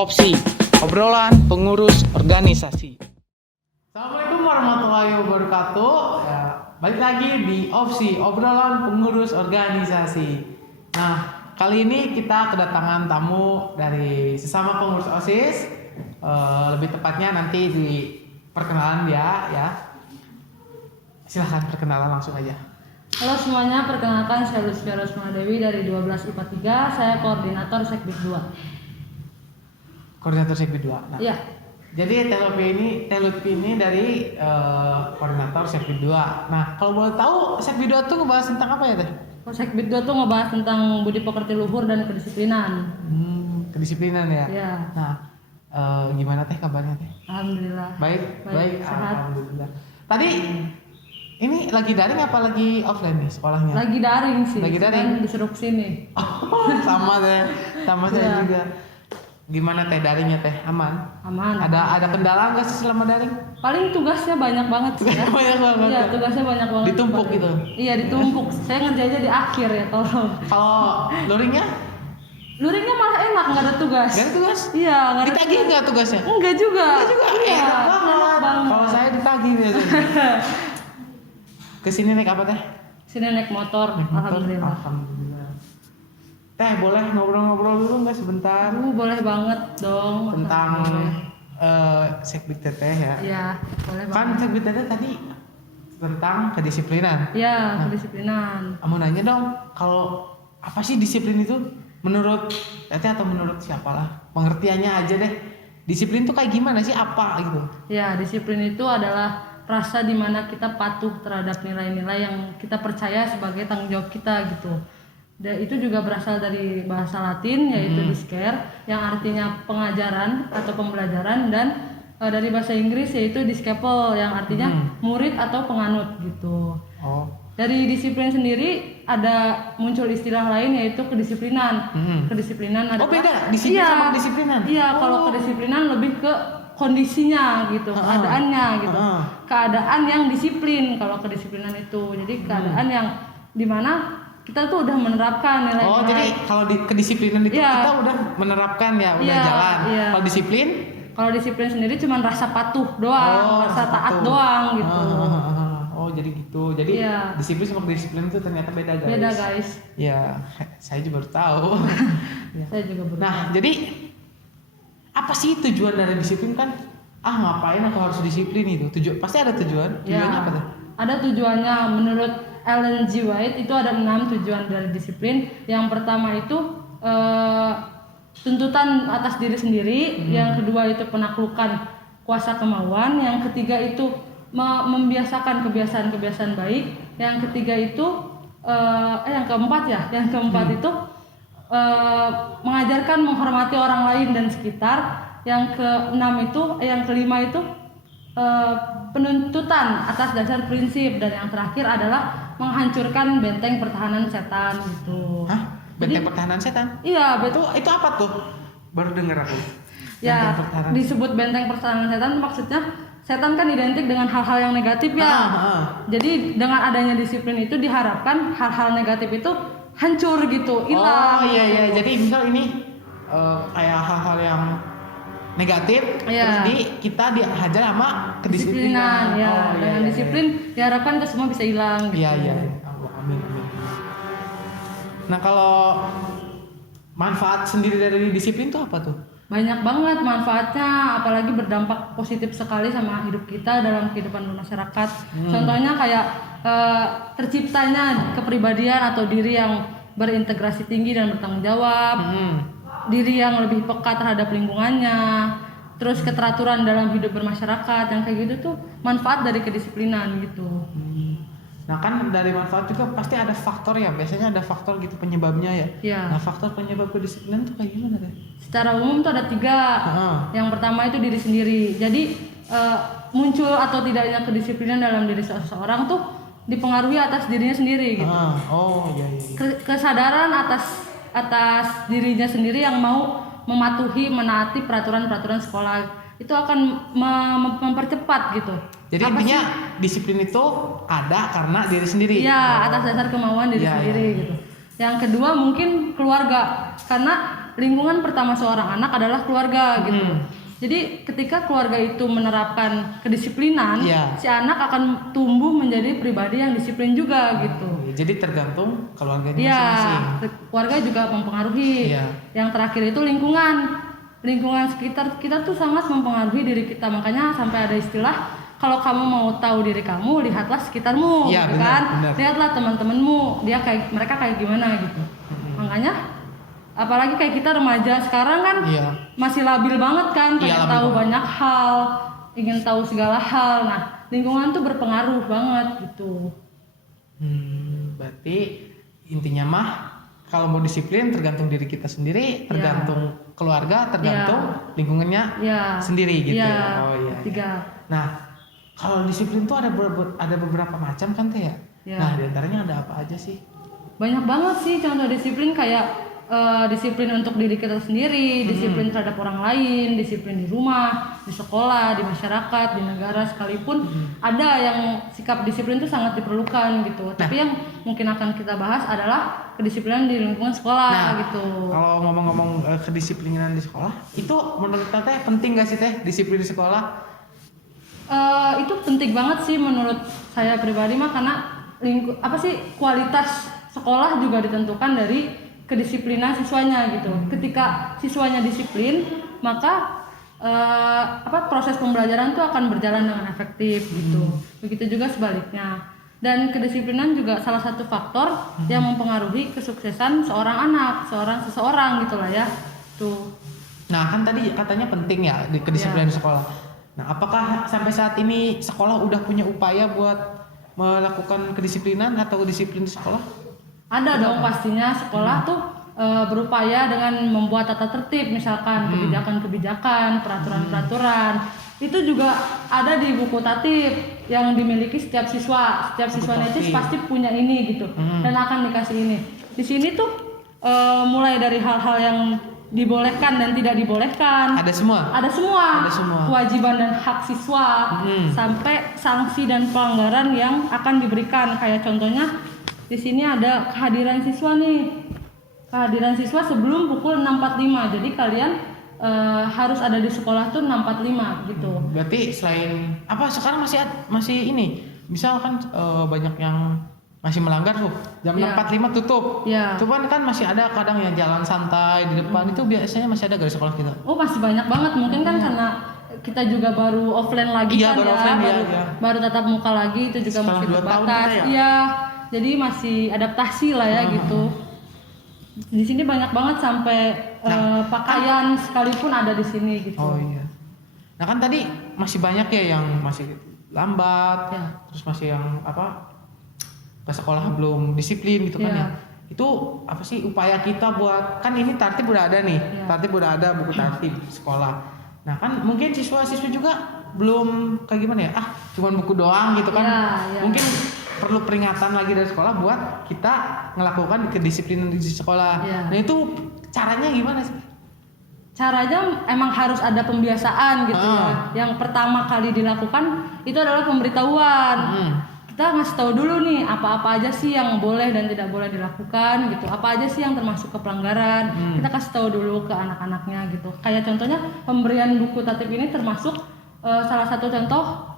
Opsi, obrolan pengurus organisasi. Assalamualaikum warahmatullahi wabarakatuh. Ya, balik lagi di Opsi, obrolan pengurus organisasi. Nah, kali ini kita kedatangan tamu dari sesama pengurus OSIS. Lebih tepatnya nanti di perkenalan dia, ya. Silahkan perkenalan langsung aja. Halo semuanya, perkenalkan saya Lucia Rosma Dewi dari 12 IPA 3. Saya koordinator Sekbid 2. Koordinator Sekbid 2. Nah, Iya. jadi Telutpi ini dari koordinator Sekbid 2. Nah, kalau boleh tahu Sekbid 2 tuh ngebahas tentang apa ya, Teh? Sekbid 2 tuh ngebahas tentang budi pekerti luhur dan kedisiplinan. Kedisiplinan ya. Iya. Nah, gimana Teh kabarnya, Teh? Alhamdulillah. Baik, sehat. alhamdulillah. Tadi ini lagi daring apa lagi offline nih sekolahnya? Lagi daring sih. Lagi daring? Kan disuruh kesini. Sama Teh, sama saya Iya. juga. Gimana Teh daringnya, Teh? Aman? Aman. Ada kendala nggak sih selama daring? Paling tugasnya banyak banget sih. Ya. Banyak banget. Iya, tugasnya banyak banget. Ditumpuk gitu? Iya, ditumpuk. Saya ngerjainnya di akhir ya, tolong. Kalau luringnya? Luringnya malah enak, nggak ada tugas. Gak ada tugas? Iya, nggak ada Ditagih tugas. nggak tugasnya? Enggak juga. Iya, Enak banget. Kalau saya ditagih biasanya. Kesini naik apa Teh? Sini naik motor. Naik motor? Alhamdulillah. Alhamdulillah. Teh boleh ngobrol-ngobrol dulu nggak sebentar Boleh banget dong. tentang Boleh. Sekbid Teteh ya? Iya, boleh Kan banget. Sekbid Teteh tadi tentang kedisiplinan. Iya, kedisiplinan. Mau nanya dong, kalau apa sih disiplin itu? Menurut Teteh atau menurut siapalah? Pengertiannya aja deh. Disiplin tuh kayak gimana sih? Apa gitu? Ya, disiplin itu adalah rasa dimana kita patuh terhadap nilai-nilai yang kita percaya sebagai tanggung jawab kita gitu. Dan itu juga berasal dari bahasa Latin yaitu discere yang artinya pengajaran atau pembelajaran, dan dari bahasa Inggris yaitu disciple yang artinya murid atau penganut gitu. Oh. Dari disiplin sendiri ada muncul istilah lain yaitu kedisiplinan. Kedisiplinan adalah beda disiplin sama kedisiplinan. Iya, kalau kedisiplinan lebih ke kondisinya gitu, keadaannya gitu. Keadaan yang disiplin kalau kedisiplinan itu. Jadi keadaan yang dimana kita tuh udah menerapkan nilai-nilai. Oh, jadi kalau di kedisiplinan itu Iya. kita udah menerapkan ya, udah Iya, jalan. iya. Kalau disiplin? Kalau disiplin sendiri cuma rasa patuh doang, rasa taat patuh. doang gitu. Oh, jadi gitu. Jadi Iya. disiplin sama disiplin itu ternyata beda, guys. Beda guys. Ya, saya juga baru tahu. Saya juga baru. Nah, jadi apa sih tujuan dari disiplin kan? Ngapain aku harus disiplin itu? Pasti ada tujuan. Tujuannya apa tuh? Ada tujuannya. Menurut Ellen G. White itu ada 6 tujuan dari disiplin. Yang pertama itu tuntutan atas diri sendiri. Yang kedua itu penaklukan kuasa kemauan. Yang ketiga itu membiasakan kebiasaan-kebiasaan baik. Yang ketiga itu yang keempat ya. Yang keempat itu mengajarkan menghormati orang lain dan sekitar. Yang kelima itu penuntutan atas dasar prinsip, dan yang terakhir adalah menghancurkan benteng pertahanan setan gitu. Hah? Benteng pertahanan setan? Iya, Itu apa tuh? Baru denger aku. Ya, Benteng pertahanan. disebut benteng pertahanan setan maksudnya setan kan identik dengan hal-hal yang negatif ya. Jadi dengan adanya disiplin itu diharapkan hal-hal negatif itu hancur gitu, hilang. Oh iya. Jadi misal ini kayak hal-hal yang negatif, Iya. terus kita dihajar sama kedisiplinan. Ya. Dengan disiplin diharapkan itu semua bisa hilang gitu. Iya. Allah, amin. Nah, kalau manfaat sendiri dari disiplin tuh apa tuh? Banyak banget manfaatnya, apalagi berdampak positif sekali sama hidup kita dalam kehidupan bermasyarakat. Contohnya kayak terciptanya kepribadian atau diri yang berintegrasi tinggi dan bertanggung jawab, diri yang lebih peka terhadap lingkungannya, terus keteraturan dalam hidup bermasyarakat, yang kayak gitu tuh manfaat dari kedisiplinan gitu. Nah, kan dari manfaat juga pasti ada faktor ya. Biasanya ada faktor gitu penyebabnya ya. Iya. Nah, faktor penyebab kedisiplinan tuh kayak gimana deh? Secara umum tuh ada 3. Yang pertama itu diri sendiri. Jadi muncul atau tidaknya kedisiplinan dalam diri seseorang tuh dipengaruhi atas dirinya sendiri gitu. Iya. Kesadaran atas dirinya sendiri yang mau mematuhi, menaati peraturan-peraturan sekolah itu akan mempercepat gitu. Jadi intinya disiplin itu ada karena diri sendiri. Iya, atas dasar kemauan diri sendiri gitu. Yang kedua mungkin keluarga, karena lingkungan pertama seorang anak adalah keluarga gitu. Hmm. Jadi ketika keluarga itu menerapkan kedisiplinan, Iya. si anak akan tumbuh menjadi pribadi yang disiplin juga gitu. Jadi tergantung keluarganya Iya, masing-masing. keluarga juga mempengaruhi. Iya. Yang terakhir itu lingkungan. Lingkungan sekitar kita tuh sangat mempengaruhi diri kita. Makanya sampai ada istilah, kalau kamu mau tahu diri kamu, lihatlah sekitarmu, Iya, gitu benar, kan? benar. Lihatlah teman-temanmu, mereka kayak gimana gitu. Makanya apalagi kayak kita remaja sekarang kan Iya. masih labil banget kan, Iya, pengen labil tahu banget. banyak hal, ingin tahu segala hal. Nah, lingkungan tuh berpengaruh banget gitu. Berarti intinya mah kalau mau disiplin tergantung diri kita sendiri, tergantung keluarga, tergantung lingkungannya Ya. sendiri gitu. Ya. Oh iya. Tiga. Nah, kalau disiplin tuh ada beberapa macam kan teh ya. Ya. Nah, diantaranya ada apa aja sih? Banyak banget sih contoh disiplin kayak disiplin untuk diri kita sendiri, disiplin terhadap orang lain, disiplin di rumah, di sekolah, di masyarakat, di negara sekalipun ada yang sikap disiplin itu sangat diperlukan gitu. Tapi yang mungkin akan kita bahas adalah kedisiplinan di lingkungan sekolah gitu. Kalau ngomong-ngomong kedisiplinan di sekolah, itu menurut teh penting gak sih teh disiplin di sekolah? Itu penting banget sih menurut saya pribadi mah, karena kualitas sekolah juga ditentukan dari kedisiplinan siswanya gitu. Ketika siswanya disiplin, maka proses pembelajaran itu akan berjalan dengan efektif gitu. Begitu juga sebaliknya. Dan kedisiplinan juga salah satu faktor yang mempengaruhi kesuksesan seorang anak, seseorang gitulah ya. Tuh. Nah, kan tadi katanya penting ya di kedisiplinan di sekolah. Nah, apakah sampai saat ini sekolah udah punya upaya buat melakukan kedisiplinan atau disiplin di sekolah? Ada dong pastinya. Sekolah tuh berupaya dengan membuat tata tertib, misalkan kebijakan-kebijakan, peraturan-peraturan. Itu juga ada di buku tatib yang dimiliki setiap siswa. Setiap siswanya itu pasti punya ini gitu, dan akan dikasih ini. Di sini tuh mulai dari hal-hal yang dibolehkan dan tidak dibolehkan. Ada semua. Ada semua. Ada semua. Kewajiban dan hak siswa, sampai sanksi dan pelanggaran yang akan diberikan. Kayak contohnya di sini ada kehadiran siswa nih. Kehadiran siswa sebelum pukul 6.45. Jadi kalian harus ada di sekolah tuh 6.45 gitu. Berarti selain apa sekarang masih ini, misalkan banyak yang masih melanggar tuh jam 6.45 tutup. Iya. Cuman kan masih ada kadang yang jalan santai di depan itu biasanya masih ada gak di sekolah kita? Oh, masih banyak banget. Mungkin kan karena kita juga baru offline lagi Iya, kan baru ya, offline, baru tatap muka lagi, itu juga Setelah masih 2 tahun terbatas. kita ya? Iya. Jadi masih adaptasi lah ya gitu. Di sini banyak banget sampai pakaian sekalipun ada di sini gitu. Oh iya. Nah kan tadi masih banyak ya yang masih lambat, Ya. terus masih yang ke sekolah belum disiplin gitu kan Ya. ya. Itu apa sih upaya kita buat, kan ini tertib udah ada nih, Ya. tertib udah ada buku tertib di sekolah. Nah kan mungkin siswa-siswi juga belum kayak gimana ya, cuman buku doang gitu kan. Ya. Mungkin perlu peringatan lagi dari sekolah buat kita melakukan kedisiplinan di sekolah. Ya. Nah itu caranya gimana sih? Caranya emang harus ada pembiasaan gitu ya. Yang pertama kali dilakukan itu adalah pemberitahuan. Kita ngasih tahu dulu nih apa-apa aja sih yang boleh dan tidak boleh dilakukan gitu. Apa aja sih yang termasuk ke pelanggaran. Kita kasih tahu dulu ke anak-anaknya gitu. Kayak contohnya pemberian buku tatib ini termasuk salah satu contoh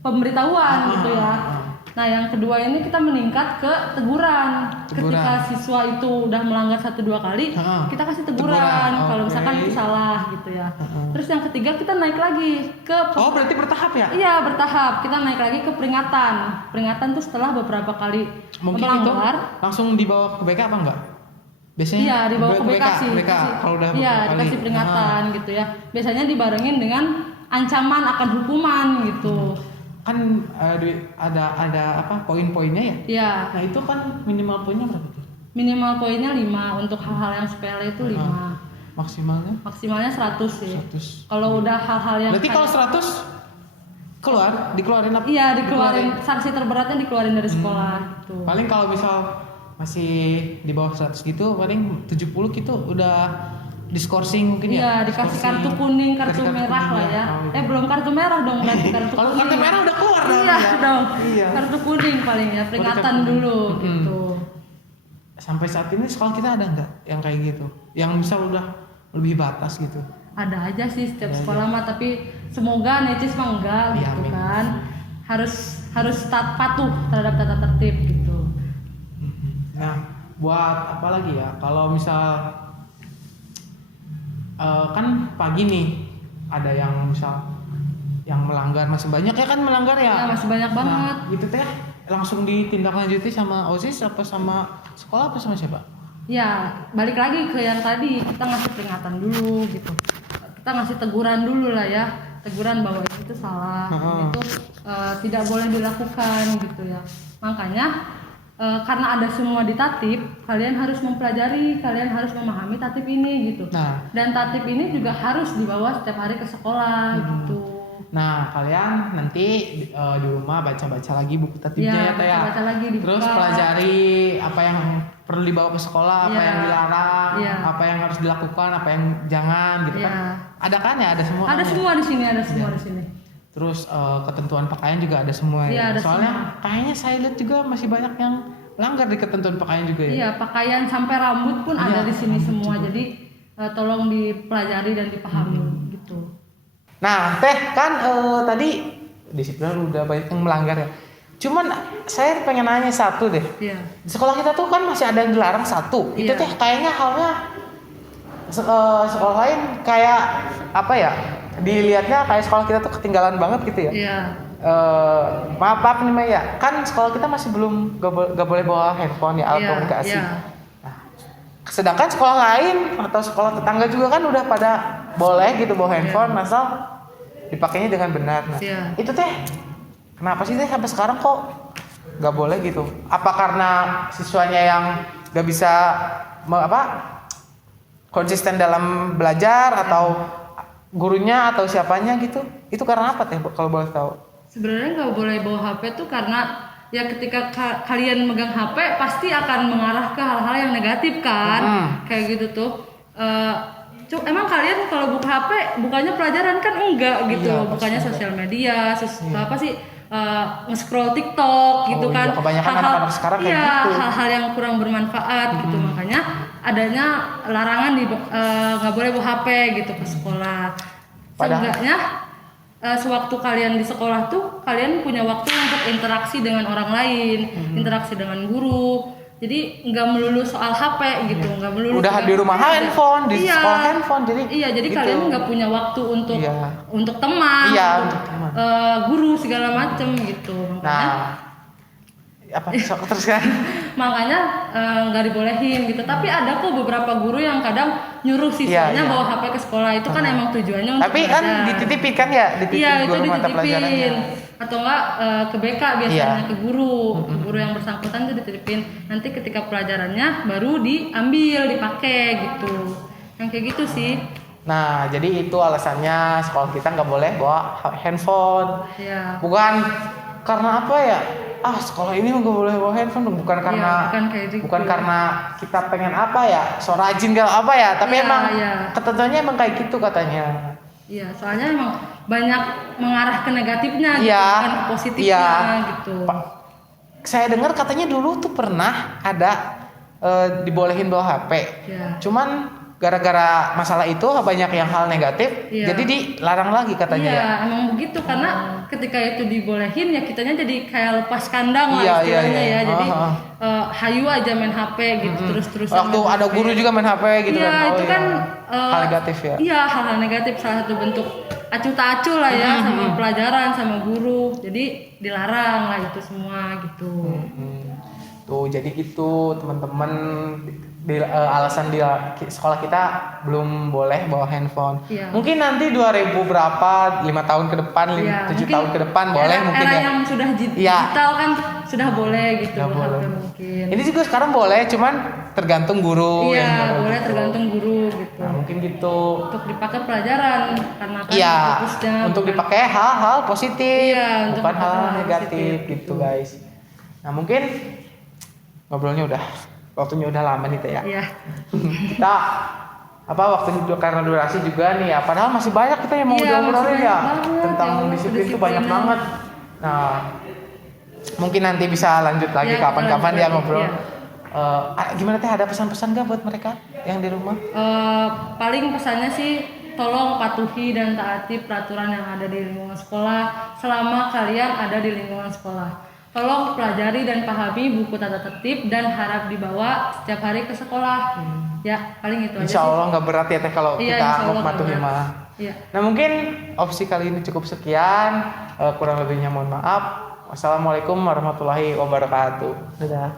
pemberitahuan gitu ya. Nah, yang kedua ini kita meningkat ke teguran. Ketika siswa itu udah melanggar 1-2 kali, kita kasih teguran. Kalau misalkan itu salah gitu ya. Terus yang ketiga kita naik lagi ke berarti bertahap ya? Iya, bertahap. Kita naik lagi ke peringatan. Peringatan tuh setelah beberapa kali Mungkin melanggar. itu langsung dibawa ke BK apa enggak? Biasanya Iya, dibawa ke BK sih. BK kalau udah Iya, beberapa kali. dikasih peringatan gitu ya. Biasanya dibarengin dengan ancaman akan hukuman gitu. Kan ada apa poin-poinnya ya? Iya. Nah itu kan minimal poinnya berapa tuh? Minimal poinnya 5 untuk hal-hal yang sepele itu 5. Maksimalnya Maksimalnya 100 sih. 100. Kalau udah hal-hal yang Berarti kalau 100 dikeluarin apa? Iya, dikeluarin sanksi terberatnya dikeluarin dari sekolah gitu. Paling kalau misal masih di bawah 100 gitu paling 70 gitu udah diskorsing mungkin ya. Iya, dikasih Diskorsing. kartu kuning, kartu Dikasih merah lah ya. Oh, iya. Belum kartu merah dong, berarti kartu Kalau kuning. kartu merah udah keluar dong. Iya ya. dong. Iya. Kartu kuning paling ya, peringatan Kartu kuning. dulu gitu. sampai saat ini sekolah kita ada nggak yang kayak gitu? Yang misal udah lebih batas gitu? Ada aja sih setiap Ada sekolah mah, tapi semoga necis mah enggak Iya, gitu amin. kan. Harus patuh terhadap tata tertib gitu. Nah, buat apa lagi ya? Kalau misal kan pagi nih ada yang misal yang melanggar, masih banyak ya kan melanggar ya? Ya, masih banyak banget. Nah, gitu teh langsung ditindaklanjuti sama OSIS apa sama sekolah apa sama siapa? Ya, balik lagi ke yang tadi, kita ngasih peringatan dulu gitu. Kita ngasih teguran dulu lah ya. Teguran bahwa itu salah, itu tidak boleh dilakukan gitu ya. Makanya karena ada semua di tatip, kalian harus mempelajari, kalian harus memahami tatip ini gitu. Nah, Dan tatip ini juga harus dibawa setiap hari ke sekolah gitu. nah kalian nanti di rumah baca-baca lagi buku tatipnya Iya, ya Teh ya. baca-baca lagi, dibuka. Terus pelajari apa yang perlu dibawa ke sekolah, apa Iya. yang dilarang, Iya. apa yang harus dilakukan, apa yang jangan gitu kan. Iya. Ada kan ya, ada semua. Ada kan ya? semua di sini, ada semua di sini. Terus ketentuan pakaian juga ada semua Iya, ya. ada Soalnya semua. kayaknya saya lihat juga masih banyak yang melanggar di ketentuan pakaian juga ya. Iya, pakaian sampai rambut pun Iya, ada di sini rambut semua. juga. Jadi tolong dipelajari dan dipahami gitu. Nah, Teh kan tadi disiplin udah banyak yang melanggar ya. Cuman saya pengen nanya satu deh. Iya. Di sekolah kita tuh kan masih ada yang dilarang satu. Itu Iya. Teh kayaknya halnya sekolah lain kayak apa ya? Dilihatnya kayak sekolah kita tuh ketinggalan banget gitu ya. Iya. Maaf nih Maya, kan sekolah kita masih belum gak boleh bawa handphone ya, alat Iya, komunikasi. iya. Nah, sedangkan sekolah lain atau sekolah tetangga juga kan udah pada boleh gitu bawa handphone, asal dipakainya dengan benar. Nah, Iya. itu Teh, kenapa sih Teh sampai sekarang kok gak boleh gitu? Apa karena siswanya yang gak bisa konsisten dalam belajar atau gurunya atau siapanya gitu? Itu karena apa Teh kalau boleh tahu? Sebenarnya nggak boleh bawa HP tuh karena ya ketika kalian megang HP pasti akan mengarah ke hal-hal yang negatif kan, kayak gitu tuh. Emang kalian kalau buka HP bukannya pelajaran kan enggak gitu, Iya, bukannya pasti. sosial media, apa sih nge-scroll TikTok gitu Oh, kan. iya, kebanyakan anak-anak sekarang kayak iya, gitu. hal-hal yang kurang bermanfaat gitu, makanya adanya larangan di nggak boleh bawa HP gitu ke sekolah. Padahal- Seenggaknya sewaktu kalian di sekolah tuh kalian punya waktu untuk interaksi dengan orang lain, interaksi dengan guru. Jadi nggak melulu soal HP gitu, nggak melulu. Udah di rumah handphone, di Iya. sekolah handphone, jadi Iya, jadi gitu. kalian nggak punya waktu untuk Iya. teman, Iya, untuk teman. guru segala macem gitu. Makanya Nah, apa terus kan? makanya nggak dibolehin gitu. Tapi ada kok beberapa guru yang kadang nyuruh siswanya Iya. bawa HP ke sekolah. Itu kan emang tujuannya untuk Tapi kan belajar. dititipin kan ya, dititipin Iya, itu guru mata dititipin pelajarannya. atau enggak ke BK biasanya Iya. ke guru yang bersangkutan itu dititipin. Nanti ketika pelajarannya baru diambil, dipakai gitu. Yang kayak gitu sih. Nah, jadi itu alasannya sekolah kita nggak boleh bawa handphone. Ya. Bukan karena apa ya? Sekolah ini nggak boleh bawa handphone, bukan karena bukan kayak gitu. bukan karena kita pengen apa ya, so rajin gak apa ya, tapi Iya, emang iya. ketentuannya emang kayak gitu katanya. Iya, soalnya emang banyak mengarah ke negatifnya gitu, Iya. bukan ke positifnya Iya. gitu. Saya dengar katanya dulu tuh pernah ada dibolehin bawa HP. Iya. Cuman gara-gara masalah itu banyak yang hal negatif, Iya. jadi dilarang lagi katanya Iya, ya. emang begitu karena ketika itu dibolehin ya kitanya jadi kayak lepas kandang lah Iya, istilahnya iya. ya. Jadi Ah, hayu aja main HP gitu terus-terusan. Waktu main ada HP. guru juga main HP gitu Iya, kan. itu kan hal negatif ya. Iya, hal-hal negatif salah satu bentuk acuh tak acuh lah ya sama pelajaran sama guru. Jadi dilarang lah itu semua gitu. Tuh jadi itu teman-teman alasan di sekolah kita belum boleh bawa handphone. Iya. Mungkin nanti 2000 berapa 5 tahun ke depan, Iya, 7 mungkin tahun ke depan boleh mungkin era ya. yang sudah Iya. digital kan sudah boleh gitu Nggak HP boleh. mungkin. Ini juga sekarang boleh, cuman tergantung guru yang Iya, nyuruh boleh gitu. tergantung guru gitu. Nah, mungkin gitu. Untuk dipakai pelajaran karena kan Iya, fokusnya untuk bukan- dipakai hal-hal positif, Iya, untuk bukan dipakai hal hal negatif positif, gitu gitu. guys. Nah mungkin ngobrolnya waktunya udah lama nih Teh ya. Iya. Kita waktunya karena durasi juga nih ya. Padahal masih banyak kita yang mau Iya, diobrolin masih ya banyak banget, tentang ya Allah, disiplin itu banyak kedisiplinan. banget. Nah mungkin nanti bisa lanjut lagi Iya, kapan-kapan kita ya lanjut ngobrol. lagi, Gimana teh, ada pesan-pesan gak buat mereka yang di rumah? Paling pesannya sih tolong patuhi dan taati peraturan yang ada di lingkungan sekolah selama kalian ada di lingkungan sekolah. Tolong pelajari dan pahami buku tata tertib dan harap dibawa setiap hari ke sekolah. Ya, paling itu aja Insya sih. Allah nggak berat ya teh kalau Iya, kita insya Allah mematuhi nggak berat. mah. Iya. Nah mungkin opsi kali ini cukup sekian. Kurang lebihnya mohon maaf. Wassalamualaikum warahmatullahi wabarakatuh. Dadah.